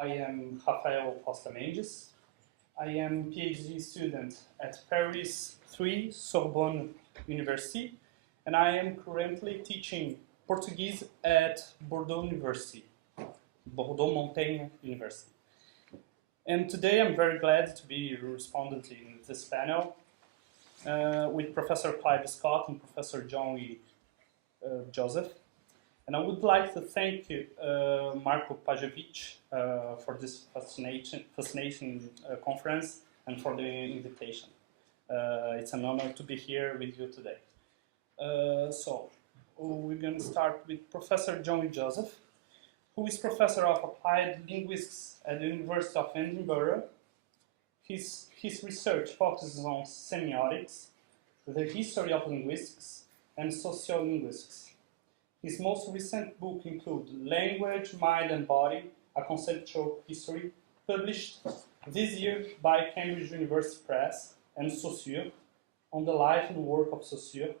I am Rafael Costa Mendes. I am PhD student at Paris 3 Sorbonne University, and I am currently teaching Portuguese at Bordeaux University, Bordeaux Montaigne University. And today I'm very glad to be responding in this panel with Professor Clive Scott and Professor John Joseph. And I would like to thank Marko Pajovic for this fascinating conference and for the invitation. It's an honor to be here with you today. So we're going to start with Professor John Joseph, who is Professor of Applied Linguistics at the University of Edinburgh. His research focuses on semiotics, the history of linguistics, and sociolinguistics. His most recent book includes Language, Mind and Body, a Conceptual History, published this year by Cambridge University Press, and Saussure, on the life and work of Saussure,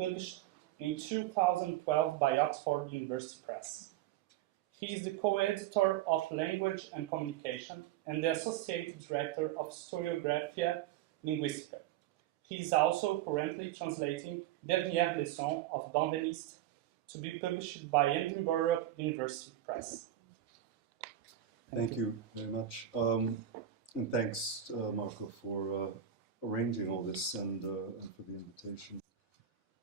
published in 2012 by Oxford University Press. He is the co-editor of Language and Communication and the Associate Director of Historiographia Linguistica. He is also currently translating Dernières Leçons of Benveniste, to be published by Edinburgh University Press. Thank you very much. And thanks, Marco, for arranging all this and for the invitation.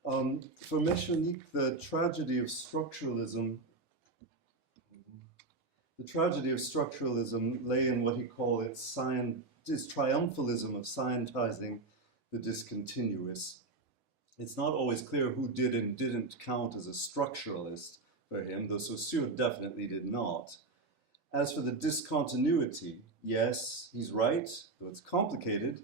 For Meschonnic, the tragedy of structuralism lay in what he called his triumphalism of scientizing the discontinuous. It's not always clear who did and didn't count as a structuralist for him, though Saussure definitely did not. As for the discontinuity, yes, he's right, though it's complicated.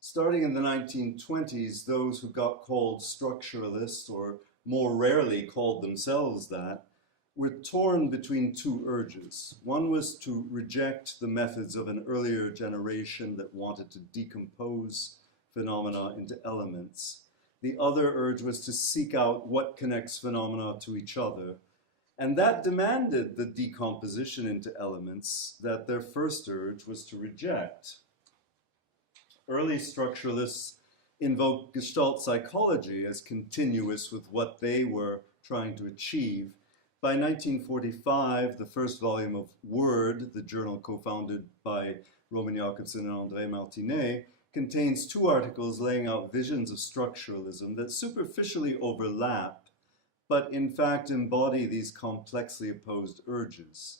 Starting in the 1920s, those who got called structuralists, or more rarely called themselves that, were torn between two urges. One was to reject the methods of an earlier generation that wanted to decompose phenomena into elements. The other urge was to seek out what connects phenomena to each other. And that demanded the decomposition into elements that their first urge was to reject. Early structuralists invoked Gestalt psychology as continuous with what they were trying to achieve. By 1945, the first volume of Word, the journal co-founded by Roman Jakobson and André Martinet, contains two articles laying out visions of structuralism that superficially overlap, but in fact embody these complexly opposed urges.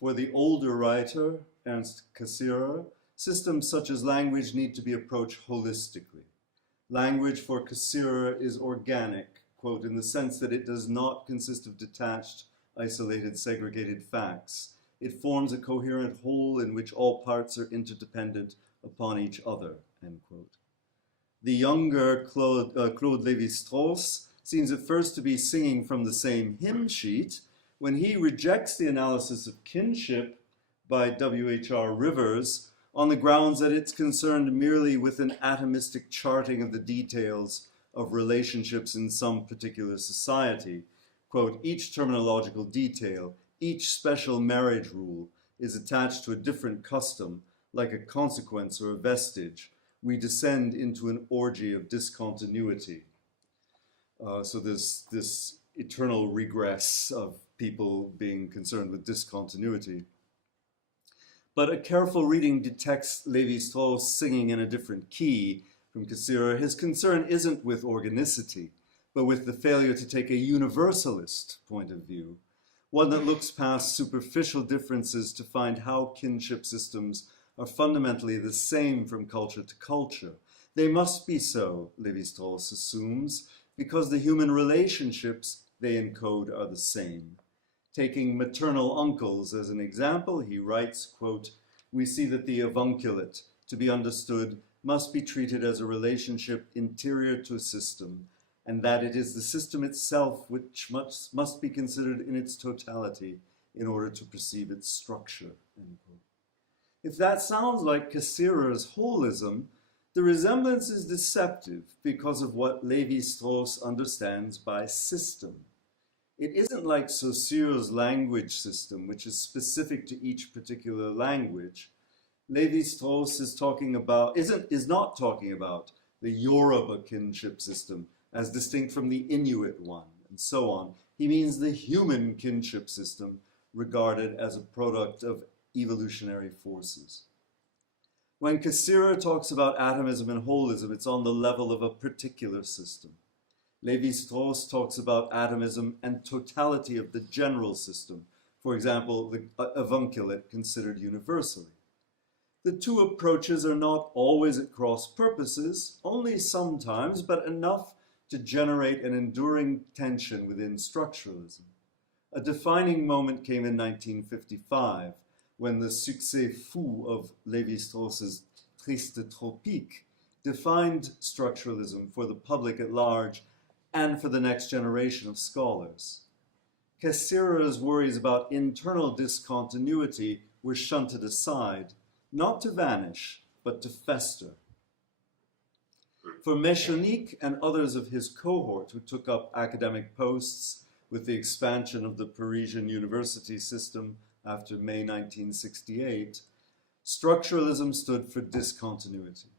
For the older writer, Ernst Cassirer, systems such as language need to be approached holistically. Language for Cassirer is organic, quote, in the sense that it does not consist of detached, isolated, segregated facts. It forms a coherent whole in which all parts are interdependent upon each other, end quote. The younger Claude Lévi-Strauss seems at first to be singing from the same hymn sheet when he rejects the analysis of kinship by W.H.R. Rivers on the grounds that it's concerned merely with an atomistic charting of the details of relationships in some particular society. Quote, each terminological detail, each special marriage rule is attached to a different custom, like a consequence or a vestige. We descend into an orgy of discontinuity. So there's this eternal regress of people being concerned with discontinuity. But a careful reading detects Lévi-Strauss singing in a different key from Cassirer. His concern isn't with organicity, but with the failure to take a universalist point of view, one that looks past superficial differences to find how kinship systems are fundamentally the same from culture to culture. They must be so, Lévi-Strauss assumes, because the human relationships they encode are the same. Taking maternal uncles as an example, he writes, quote, we see that the avunculate, to be understood, must be treated as a relationship interior to a system, and that it is the system itself which must be considered in its totality in order to perceive its structure, end quote. If that sounds like Cassirer's holism, the resemblance is deceptive because of what Lévi-Strauss understands by system. It isn't like Saussure's language system, which is specific to each particular language. Lévi-Strauss is not talking about the Yoruba kinship system as distinct from the Inuit one, and so on. He means the human kinship system regarded as a product of evolutionary forces. When Cassirer talks about atomism and holism, it's on the level of a particular system. Lévi-Strauss talks about atomism and totality of the general system, for example, the avunculate considered universally. The two approaches are not always at cross purposes, only sometimes, but enough to generate an enduring tension within structuralism. A defining moment came in 1955, when the succès fou of Lévi-Strauss's Triste Tropique defined structuralism for the public at large and for the next generation of scholars. Cassirer's worries about internal discontinuity were shunted aside, not to vanish, but to fester. For Meschonnic and others of his cohort who took up academic posts with the expansion of the Parisian university system after May 1968, structuralism stood for discontinuity.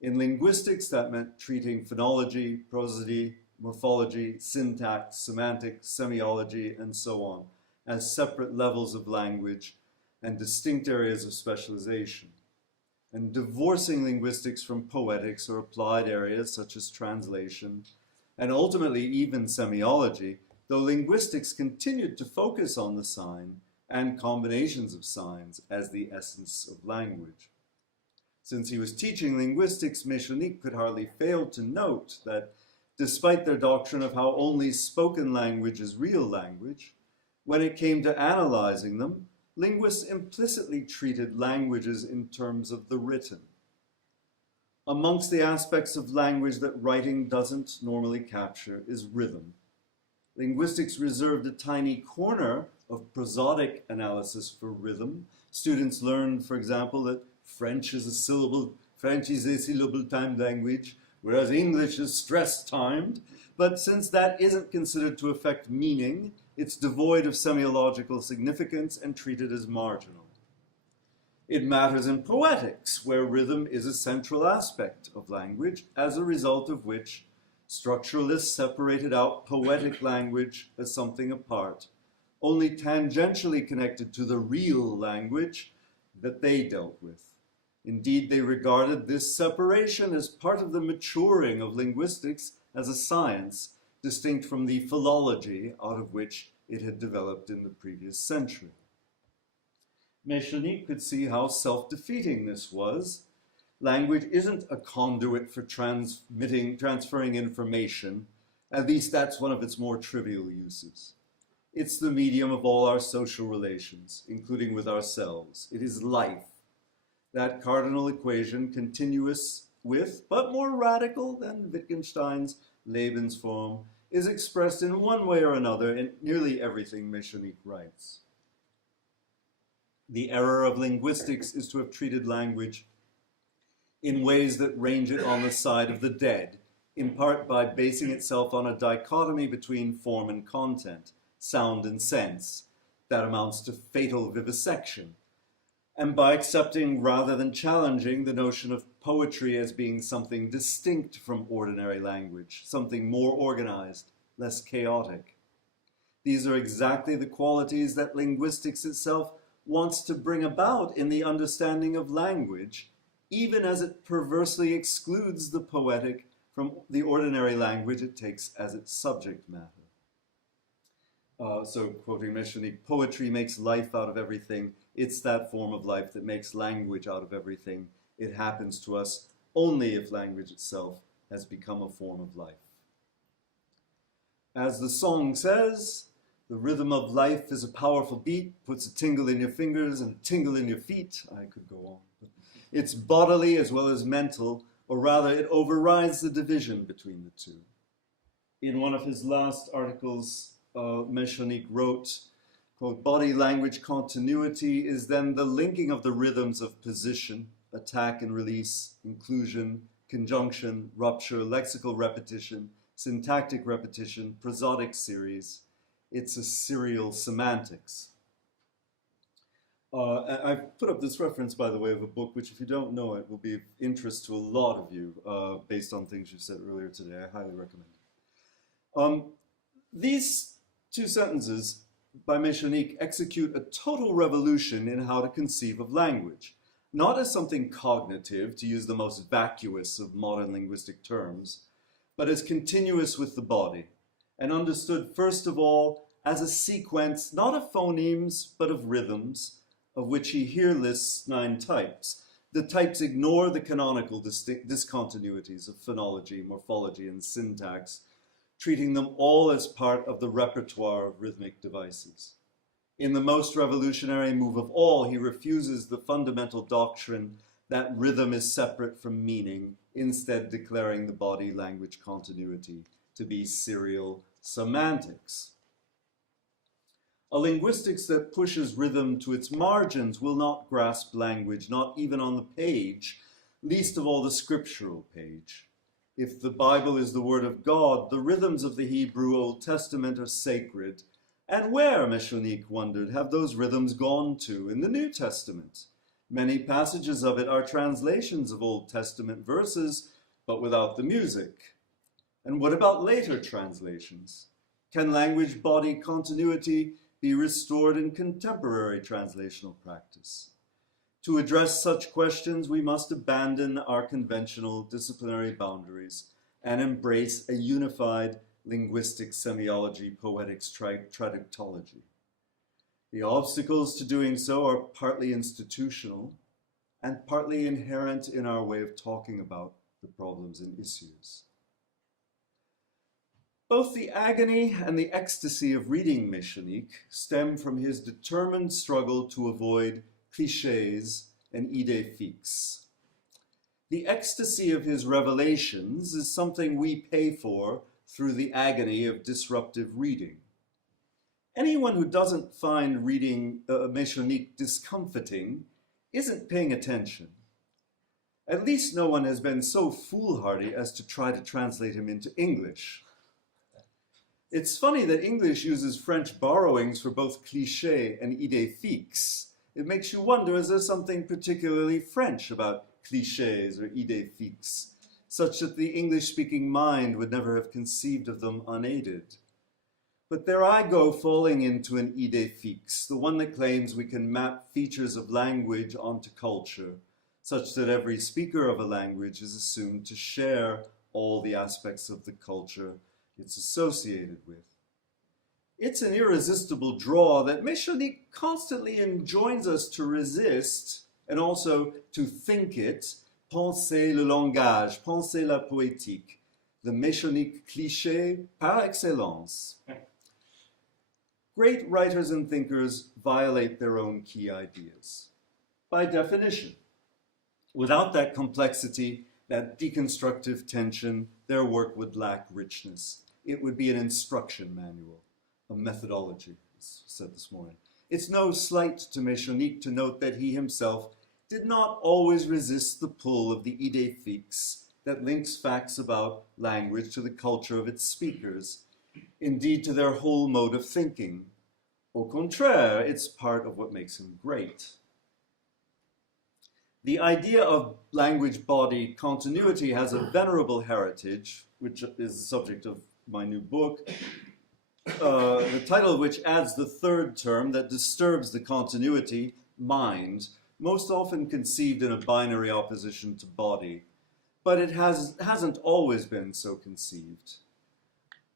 In linguistics, that meant treating phonology, prosody, morphology, syntax, semantics, semiology, and so on as separate levels of language and distinct areas of specialization, and divorcing linguistics from poetics or applied areas such as translation, and ultimately even semiology, though linguistics continued to focus on the sign and combinations of signs as the essence of language. Since he was teaching linguistics, Meschonnic could hardly fail to note that despite their doctrine of how only spoken language is real language, when it came to analyzing them, linguists implicitly treated languages in terms of the written. Amongst the aspects of language that writing doesn't normally capture is rhythm. Linguistics reserved a tiny corner of prosodic analysis for rhythm. Students learned, for example, that French is a syllable-timed language, whereas English is stress-timed. But since that isn't considered to affect meaning, it's devoid of semiological significance and treated as marginal. It matters in poetics, where rhythm is a central aspect of language, as a result of which structuralists separated out poetic language as something apart, only tangentially connected to the real language that they dealt with. Indeed, they regarded this separation as part of the maturing of linguistics as a science, distinct from the philology out of which it had developed in the previous century. Meschonnic could see how self-defeating this was. Language isn't a conduit for transferring information. At least that's one of its more trivial uses. It's the medium of all our social relations, including with ourselves. It is life. That cardinal equation, continuous with, but more radical than Wittgenstein's Lebensform, is expressed in one way or another in nearly everything Meschonnic writes. The error of linguistics is to have treated language in ways that range it on the side of the dead, in part by basing itself on a dichotomy between form and content, sound and sense, that amounts to fatal vivisection, and by accepting rather than challenging the notion of poetry as being something distinct from ordinary language, something more organized, less chaotic. These are exactly the qualities that linguistics itself wants to bring about in the understanding of language, even as it perversely excludes the poetic from the ordinary language it takes as its subject matter. So quoting Meschonnic, poetry makes life out of everything. It's that form of life that makes language out of everything. It happens to us only if language itself has become a form of life. As the song says, the rhythm of life is a powerful beat, puts a tingle in your fingers and a tingle in your feet. I could go on. It's bodily as well as mental, or rather it overrides the division between the two. In one of his last articles, Meschonnic wrote, quote, body-language continuity is then the linking of the rhythms of position, attack and release, inclusion, conjunction, rupture, lexical repetition, syntactic repetition, prosodic series, It's a serial semantics. I've put up this reference, by the way, of a book which, if you don't know it, will be of interest to a lot of you based on things you said earlier today. I highly recommend it. These two sentences by Meschonnic execute a total revolution in how to conceive of language, not as something cognitive, to use the most vacuous of modern linguistic terms, but as continuous with the body, and understood first of all as a sequence not of phonemes, but of rhythms, of which he here lists 9 types. The types ignore the canonical discontinuities of phonology, morphology, and syntax, treating them all as part of the repertoire of rhythmic devices. In the most revolutionary move of all, he refuses the fundamental doctrine that rhythm is separate from meaning, instead declaring the body-language continuity to be serial semantics. A linguistics that pushes rhythm to its margins will not grasp language, not even on the page, least of all the scriptural page. If the Bible is the word of God, the rhythms of the Hebrew Old Testament are sacred. And where, Meschonnic wondered, have those rhythms gone to in the New Testament? Many passages of it are translations of Old Testament verses, but without the music. And what about later translations? Can language-body continuity be restored in contemporary translational practice? To address such questions, we must abandon our conventional disciplinary boundaries and embrace a unified linguistic semiology, poetics, traductology. The obstacles to doing so are partly institutional and partly inherent in our way of talking about the problems and issues. Both the agony and the ecstasy of reading Meschonnic stem from his determined struggle to avoid clichés and idées fixes. The ecstasy of his revelations is something we pay for through the agony of disruptive reading. Anyone who doesn't find reading Meschonnic discomforting isn't paying attention. At least no one has been so foolhardy as to try to translate him into English. It's funny that English uses French borrowings for both cliché and idée fixe. It makes you wonder, is there something particularly French about clichés or idées fixes, such that the English-speaking mind would never have conceived of them unaided? But there I go falling into an idée fixe, the one that claims we can map features of language onto culture, such that every speaker of a language is assumed to share all the aspects of the culture it's associated with. It's an irresistible draw that Meschonnic constantly enjoins us to resist and also to think it, penser le langage, penser la poétique, the Meschonnic cliché par excellence. Great writers and thinkers violate their own key ideas. By definition, without that complexity, that deconstructive tension, their work would lack richness. It would be an instruction manual, a methodology, as said this morning. It's no slight to Meschonnic to note that he himself did not always resist the pull of the idée fixe that links facts about language to the culture of its speakers, indeed to their whole mode of thinking. Au contraire, it's part of what makes him great. The idea of language-body continuity has a venerable heritage, which is the subject of my new book, the title of which adds the third term that disturbs the continuity, mind, most often conceived in a binary opposition to body. But it hasn't always been so conceived.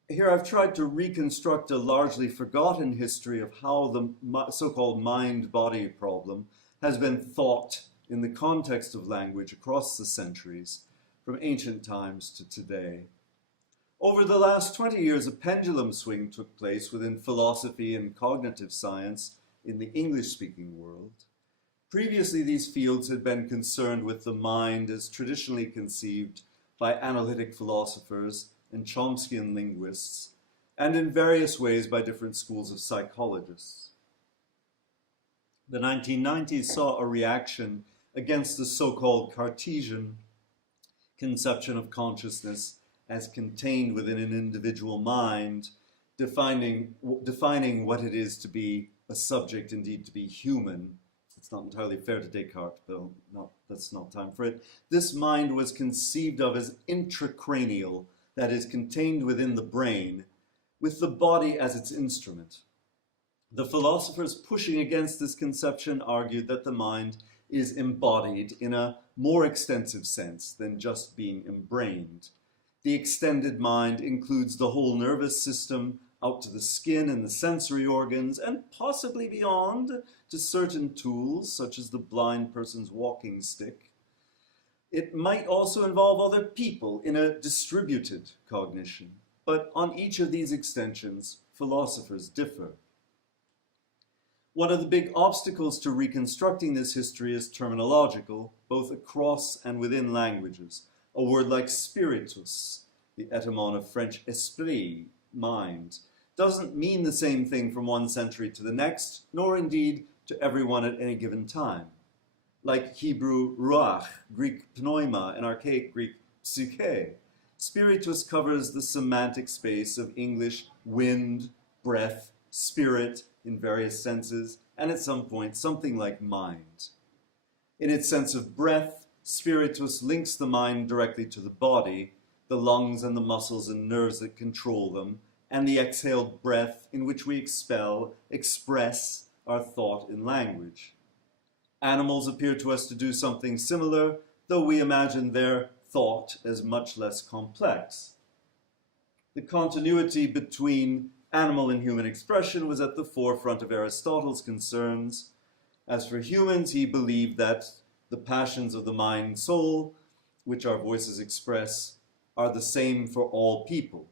Here I've tried to reconstruct a largely forgotten history of how the so-called mind-body problem has been thought in the context of language across the centuries, from ancient times to today. Over the last 20 years, a pendulum swing took place within philosophy and cognitive science in the English-speaking world. Previously, these fields had been concerned with the mind as traditionally conceived by analytic philosophers and Chomskyan linguists, and in various ways by different schools of psychologists. The 1990s saw a reaction against the so-called Cartesian conception of consciousness as contained within an individual mind defining what it is to be a subject, indeed to be human. It's not entirely fair to Descartes, but that's not time for it. This mind was conceived of as intracranial, that is, contained within the brain, with the body as its instrument. The philosophers pushing against this conception argued that the mind is embodied in a more extensive sense than just being embrained. The extended mind includes the whole nervous system, out to the skin and the sensory organs, and possibly beyond to certain tools, such as the blind person's walking stick. It might also involve other people in a distributed cognition, but on each of these extensions, philosophers differ. One of the big obstacles to reconstructing this history is terminological, both across and within languages. A word like spiritus, the etymon of French esprit, mind, doesn't mean the same thing from one century to the next, nor indeed to everyone at any given time. Like Hebrew ruach, Greek pneuma, and archaic Greek psyche, spiritus covers the semantic space of English wind, breath, spirit in various senses, and at some point something like mind. In its sense of breath, spiritus links the mind directly to the body, the lungs and the muscles and nerves that control them, and the exhaled breath in which we express our thought in language. Animals appear to us to do something similar, though we imagine their thought as much less complex. The continuity between animal and human expression was at the forefront of Aristotle's concerns. As for humans, he believed that the passions of the mind and soul, which our voices express, are the same for all people.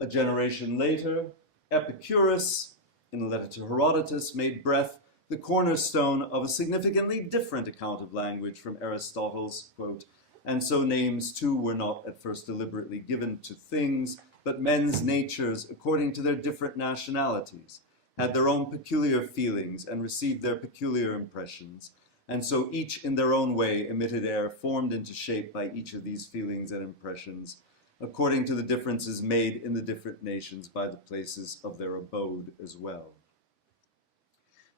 A generation later, Epicurus, in a letter to Herodotus, made breath the cornerstone of a significantly different account of language from Aristotle's, quote, "And so names too were not at first deliberately given to things, but men's natures, according to their different nationalities, had their own peculiar feelings and received their peculiar impressions, and so each in their own way emitted air formed into shape by each of these feelings and impressions, according to the differences made in the different nations by the places of their abode as well."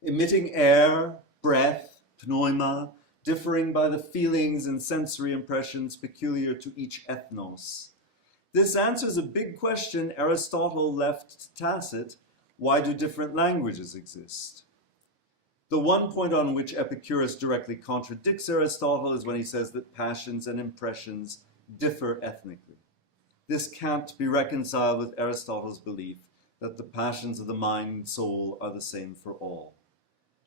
Emitting air, breath, pneuma, differing by the feelings and sensory impressions peculiar to each ethnos. This answers a big question Aristotle left to Tacit: why do different languages exist? The one point on which Epicurus directly contradicts Aristotle is when he says that passions and impressions differ ethnically. This can't be reconciled with Aristotle's belief that the passions of the mind and soul are the same for all.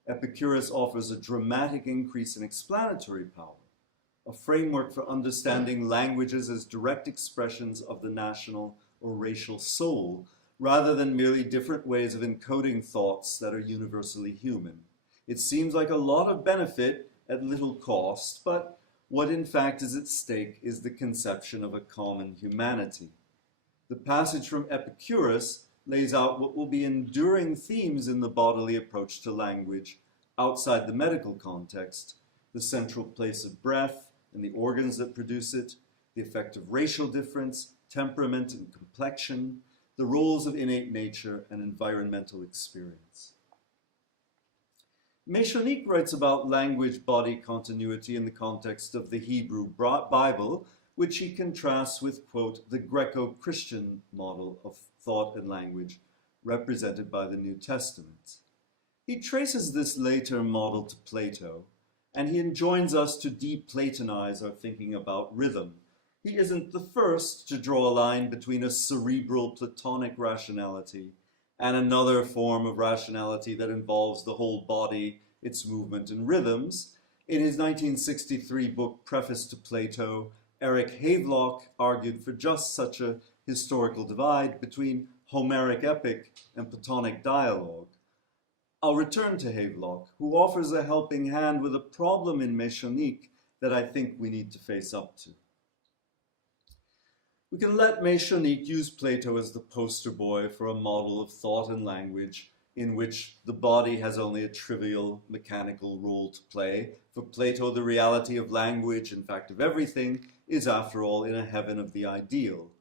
Epicurus offers a dramatic increase in explanatory power, a framework for understanding languages as direct expressions of the national or racial soul, rather than merely different ways of encoding thoughts that are universally human. It seems like a lot of benefit at little cost, but what in fact is at stake is the conception of a common humanity. The passage from Epicurus lays out what will be enduring themes in the bodily approach to language outside the medical context: the central place of breath and the organs that produce it, the effect of racial difference, temperament and complexion, the roles of innate nature and environmental experience. Meschonnic writes about language-body continuity in the context of the Hebrew Bible, which he contrasts with, quote, the Greco-Christian model of thought and language represented by the New Testament. He traces this later model to Plato, and he enjoins us to de-Platonize our thinking about rhythm. He isn't the first to draw a line between a cerebral Platonic rationality and another form of rationality that involves the whole body, its movement and rhythms. In his 1963 book, Preface to Plato, Eric Havelock argued for just such a historical divide between Homeric epic and Platonic dialogue. I'll return to Havelock, who offers a helping hand with a problem in Meschonnic that I think we need to face up to. We can let Meschonnic use Plato as the poster boy for a model of thought and language in which the body has only a trivial mechanical role to play. For Plato, the reality of language, in fact of everything, is after all in a heaven of the ideal.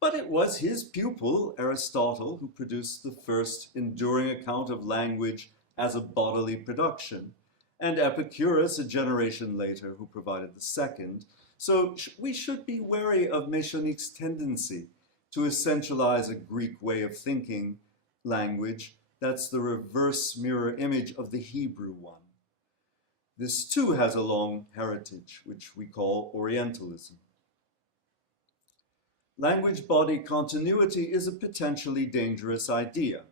But it was his pupil, Aristotle, who produced the first enduring account of language as a bodily production, and Epicurus, a generation later, who provided the second. So we should be wary of Meschonnic's tendency to essentialize a Greek way of thinking language that's the reverse mirror image of the Hebrew one. This too has a long heritage, which we call Orientalism. Language-body continuity is a potentially dangerous idea.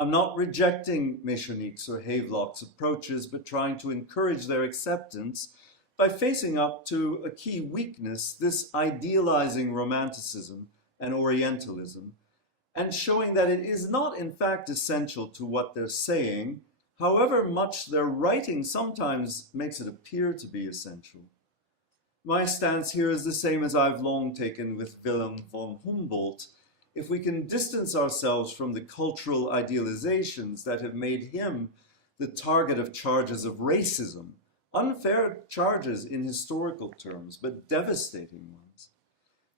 I'm not rejecting Meschonnic's or Havelock's approaches, but trying to encourage their acceptance by facing up to a key weakness, this idealizing Romanticism and Orientalism, and showing that it is not in fact essential to what they're saying, however much their writing sometimes makes it appear to be essential. My stance here is the same as I've long taken with Wilhelm von Humboldt. If we can distance ourselves from the cultural idealizations that have made him the target of charges of racism, unfair charges in historical terms, but devastating ones,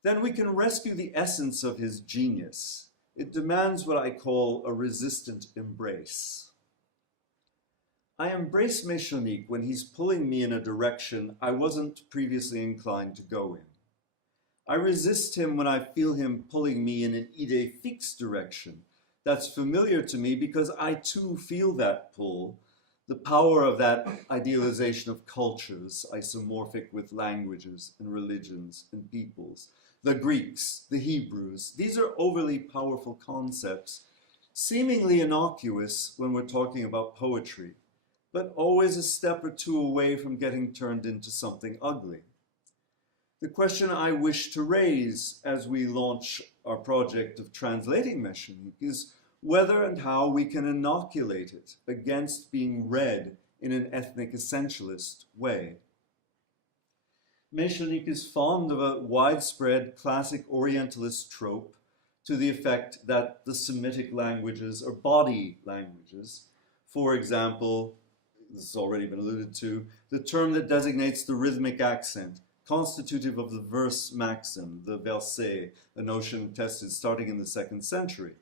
then we can rescue the essence of his genius. It demands what I call a resistant embrace. I embrace Meschonnic when he's pulling me in a direction I wasn't previously inclined to go in. I resist him when I feel him pulling me in an idée fixe direction that's familiar to me because I too feel that pull, the power of that idealization of cultures, isomorphic with languages and religions and peoples. The Greeks, the Hebrews, these are overly powerful concepts, seemingly innocuous when we're talking about poetry, but always a step or two away from getting turned into something ugly. The question I wish to raise as we launch our project of translating Meschonnic is whether and how we can inoculate it against being read in an ethnic essentialist way. Meschonnic is fond of a widespread classic Orientalist trope to the effect that the Semitic languages are body languages. For example, this has already been alluded to, the term that designates the rhythmic accent, constitutive of the verse maxim, the verset, a notion tested starting in the 2nd century,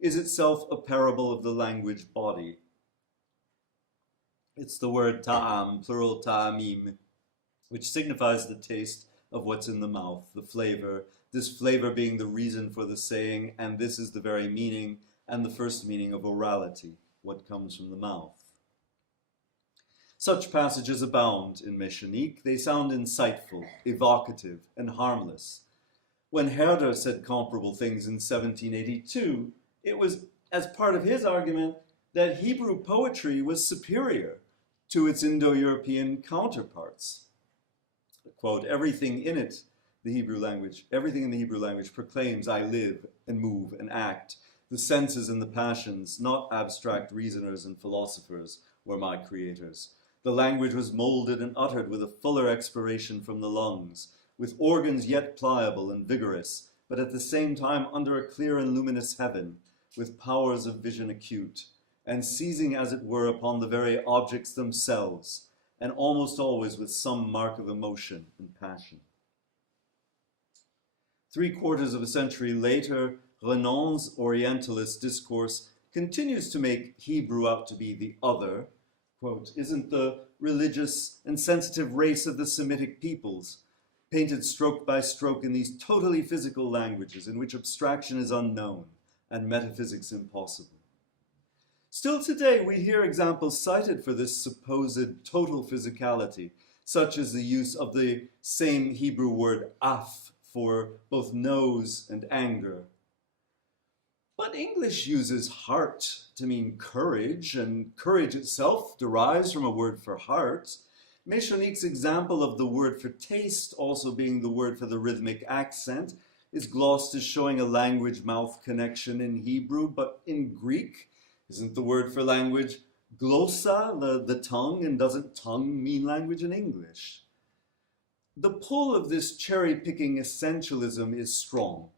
is itself a parable of the language body. It's the word ta'am, plural ta'amim, which signifies the taste of what's in the mouth, the flavor, this flavor being the reason for the saying, and this is the very meaning and the first meaning of orality, what comes from the mouth. Such passages abound in Meschonnic. They sound insightful, evocative, and harmless. When Herder said comparable things in 1782, it was as part of his argument that Hebrew poetry was superior to its Indo-European counterparts. Quote, everything in it, the Hebrew language, everything in the Hebrew language proclaims I live and move and act. The senses and the passions, not abstract reasoners and philosophers, were my creators. The language was molded and uttered with a fuller expiration from the lungs, with organs yet pliable and vigorous, but at the same time under a clear and luminous heaven, with powers of vision acute, and seizing as it were upon the very objects themselves, and almost always with some mark of emotion and passion. 3/4 of a century later, Renan's Orientalist discourse continues to make Hebrew out to be the other. Quote, isn't the religious and sensitive race of the Semitic peoples, painted stroke by stroke in these totally physical languages in which abstraction is unknown and metaphysics impossible. Still today, we hear examples cited for this supposed total physicality, such as the use of the same Hebrew word af for both nose and anger. But English uses heart to mean courage, and courage itself derives from a word for heart. Meschonnic's example of the word for taste also being the word for the rhythmic accent is glossed as showing a language-mouth connection in Hebrew, but in Greek, isn't the word for language glossa, the tongue, and doesn't tongue mean language in English? The pull of this cherry-picking essentialism is strong.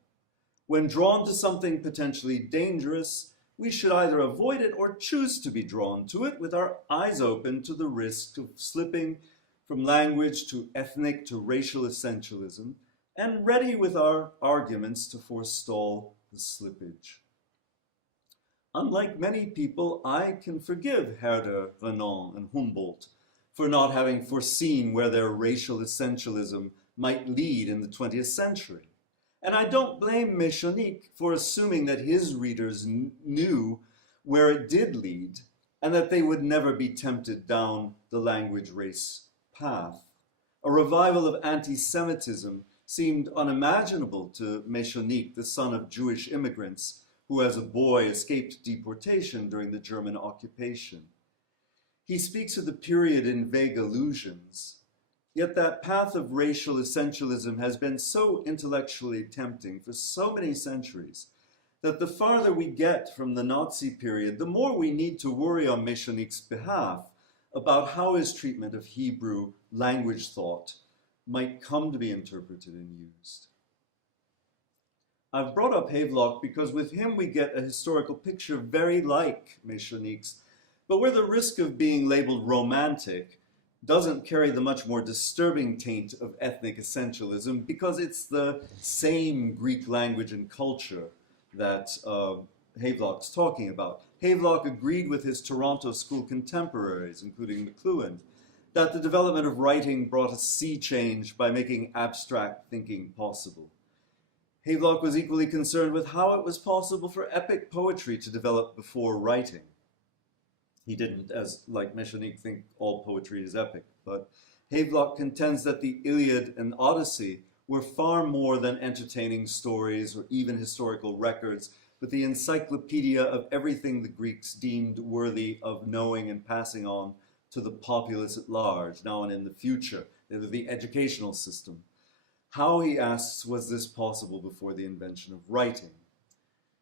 When drawn to something potentially dangerous, we should either avoid it or choose to be drawn to it with our eyes open to the risk of slipping from language to ethnic to racial essentialism, and ready with our arguments to forestall the slippage. Unlike many people, I can forgive Herder, Renan, and Humboldt for not having foreseen where their racial essentialism might lead in the 20th century. And I don't blame Meschonnic for assuming that his readers knew where it did lead and that they would never be tempted down the language-race path. A revival of anti-Semitism seemed unimaginable to Meschonnic, the son of Jewish immigrants who as a boy escaped deportation during the German occupation. He speaks of the period in vague allusions, yet that path of racial essentialism has been so intellectually tempting for so many centuries that the farther we get from the Nazi period, the more we need to worry on Meschonnic's behalf about how his treatment of Hebrew language thought might come to be interpreted and used. I've brought up Havelock because with him we get a historical picture very like Meschonnic's, but where the risk of being labeled romantic doesn't carry the much more disturbing taint of ethnic essentialism because it's the same Greek language and culture that Havelock's talking about. Havelock agreed with his Toronto school contemporaries, including McLuhan, that the development of writing brought a sea change by making abstract thinking possible. Havelock was equally concerned with how it was possible for epic poetry to develop before writing. He didn't, as like Meschonnic, think all poetry is epic, but Havelock contends that the Iliad and Odyssey were far more than entertaining stories or even historical records, but the encyclopedia of everything the Greeks deemed worthy of knowing and passing on to the populace at large, now and in the future, the educational system. How, he asks, was this possible before the invention of writing?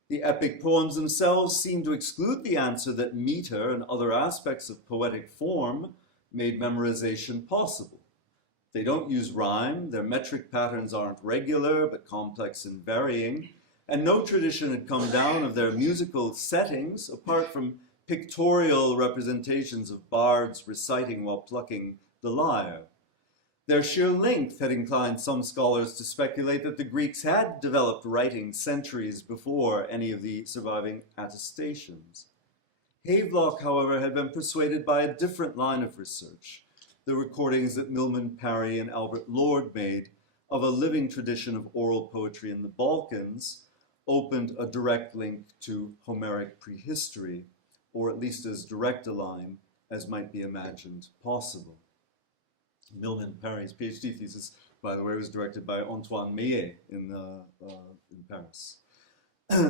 The epic poems themselves seem to exclude the answer that meter and other aspects of poetic form made memorization possible. They don't use rhyme, their metric patterns aren't regular but complex and varying, and no tradition had come down of their musical settings apart from pictorial representations of bards reciting while plucking the lyre. Their sheer length had inclined some scholars to speculate that the Greeks had developed writing centuries before any of the surviving attestations. Havelock, however, had been persuaded by a different line of research, the recordings that Milman Parry and Albert Lord made of a living tradition of oral poetry in the Balkans, opened a direct link to Homeric prehistory, or at least as direct a line as might be imagined possible. Milman Parry's PhD thesis, by the way, was directed by Antoine Meillet in Paris.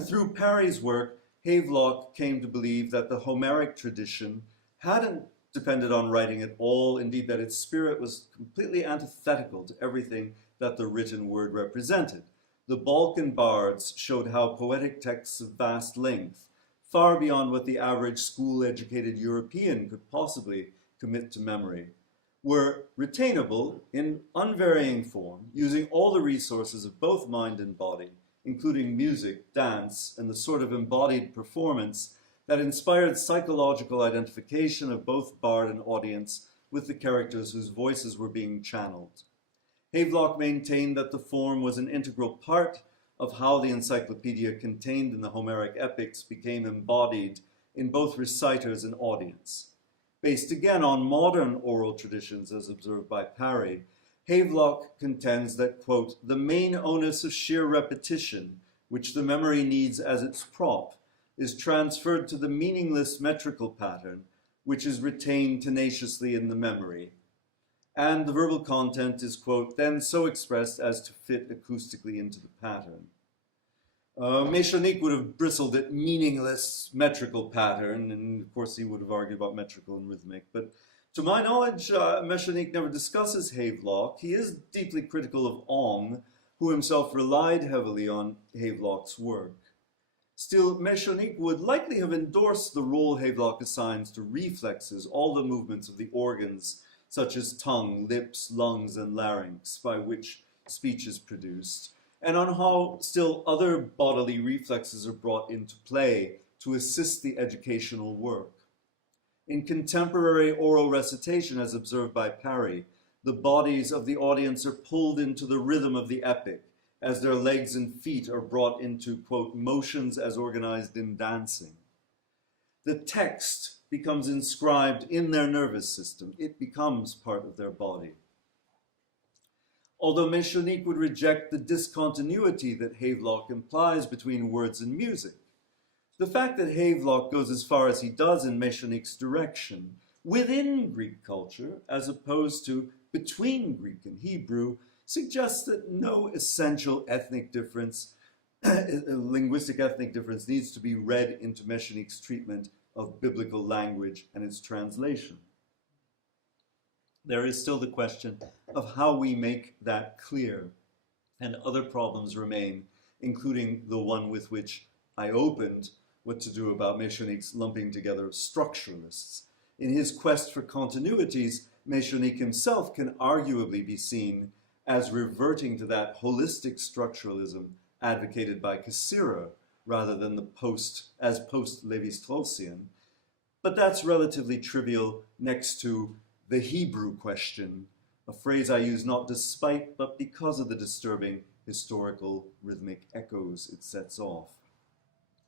Through Parry's work, Havelock came to believe that the Homeric tradition hadn't depended on writing at all, indeed that its spirit was completely antithetical to everything that the written word represented. The Balkan bards showed how poetic texts of vast length, far beyond what the average school-educated European could possibly commit to memory, were retainable in unvarying form, using all the resources of both mind and body, including music, dance, and the sort of embodied performance that inspired psychological identification of both bard and audience with the characters whose voices were being channeled. Havelock maintained that the form was an integral part of how the encyclopedia contained in the Homeric epics became embodied in both reciters and audience. Based again on modern oral traditions as observed by Parry, Havelock contends that, quote, the main onus of sheer repetition, which the memory needs as its prop, is transferred to the meaningless metrical pattern, which is retained tenaciously in the memory. And the verbal content is, quote, then so expressed as to fit acoustically into the pattern. Meschonnic would have bristled at meaningless metrical pattern, and of course he would have argued about metrical and rhythmic, but to my knowledge, Meschonnic never discusses Havelock. He is deeply critical of Ong, who himself relied heavily on Havelock's work. Still, Meschonnic would likely have endorsed the role Havelock assigns to reflexes, all the movements of the organs, such as tongue, lips, lungs, and larynx, by which speech is produced, and on how still other bodily reflexes are brought into play to assist the educational work. In contemporary oral recitation, as observed by Parry, The bodies of the audience are pulled into the rhythm of the epic, as their legs and feet are brought into, quote, motions as organized in dancing. The text becomes inscribed in their nervous system. It becomes part of their body. Although Meschonnic would reject the discontinuity that Havelock implies between words and music, the fact that Havelock goes as far as he does in Meschonnic's direction within Greek culture, as opposed to between Greek and Hebrew, suggests that no essential ethnic difference, linguistic ethnic difference, needs to be read into Meschonnic's treatment of biblical language and its translation. There is still the question of how we make that clear, and other problems remain, including the one with which I opened, what to do about Meschonnic's lumping together of structuralists. In his quest for continuities, Meschonnic himself can arguably be seen as reverting to that holistic structuralism advocated by Cassirer, rather than the post-Lévi-Straussian. But that's relatively trivial next to the Hebrew question, a phrase I use not despite, but because of the disturbing historical rhythmic echoes it sets off.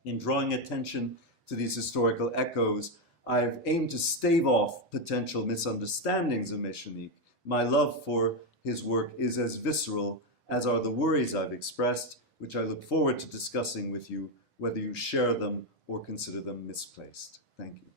In drawing attention to these historical echoes, I've aimed to stave off potential misunderstandings of Meschonnic. My love for his work is as visceral as are the worries I've expressed, which I look forward to discussing with you, whether you share them or consider them misplaced. Thank you.